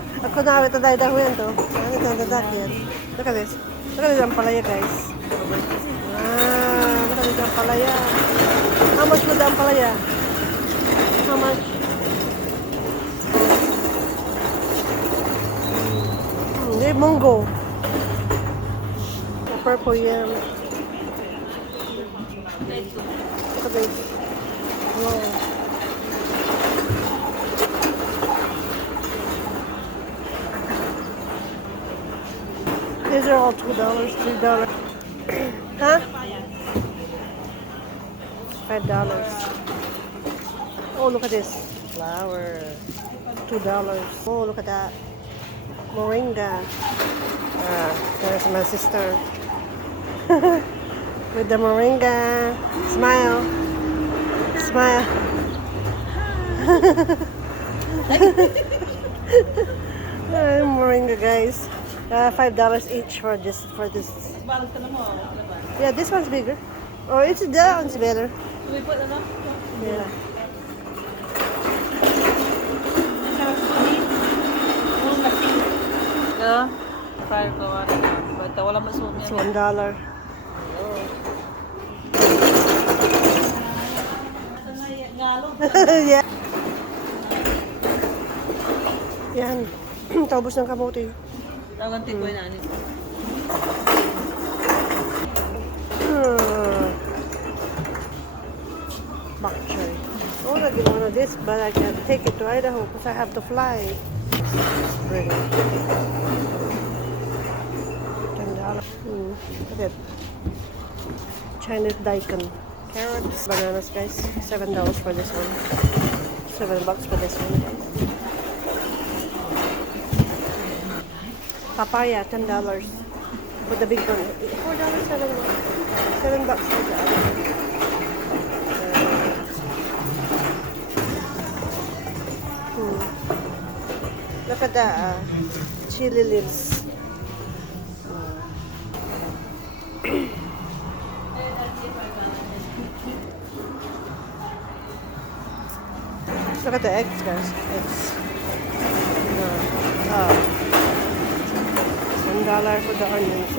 Ako na ito dahil dahil to. Ano ito ang dadakyan? Look at this. Look at this ang palaya, guys. Look at this ang palaya. How much would ang palaya? How much? Munggo. The purple yam. Look at this. Wow. These are all $2, $3. Huh? $5. Oh, look at this. Flower. $2. Oh, look at that. Moringa. There's my sister. With the moringa. Smile. Smile. Moringa, guys. $5 each for this. Yeah, this one's bigger. Oh, that one's better. Yeah. It's $1. Yeah. Yan. Taubos ng kamote. Tawagan tikoy na anin. Bok choy. Oh, I didn't want this, but I can take it to Idaho because I have to fly. Spring. $10. Look at it. Chinese daikon. Carrots. Bananas, guys. $7 for this one. $7 for this one, guys. Papaya, $10. For the big one. $4, $7 for the other one. Look at the chili leaves. Look at the eggs, guys. Eggs. $1 for the onions.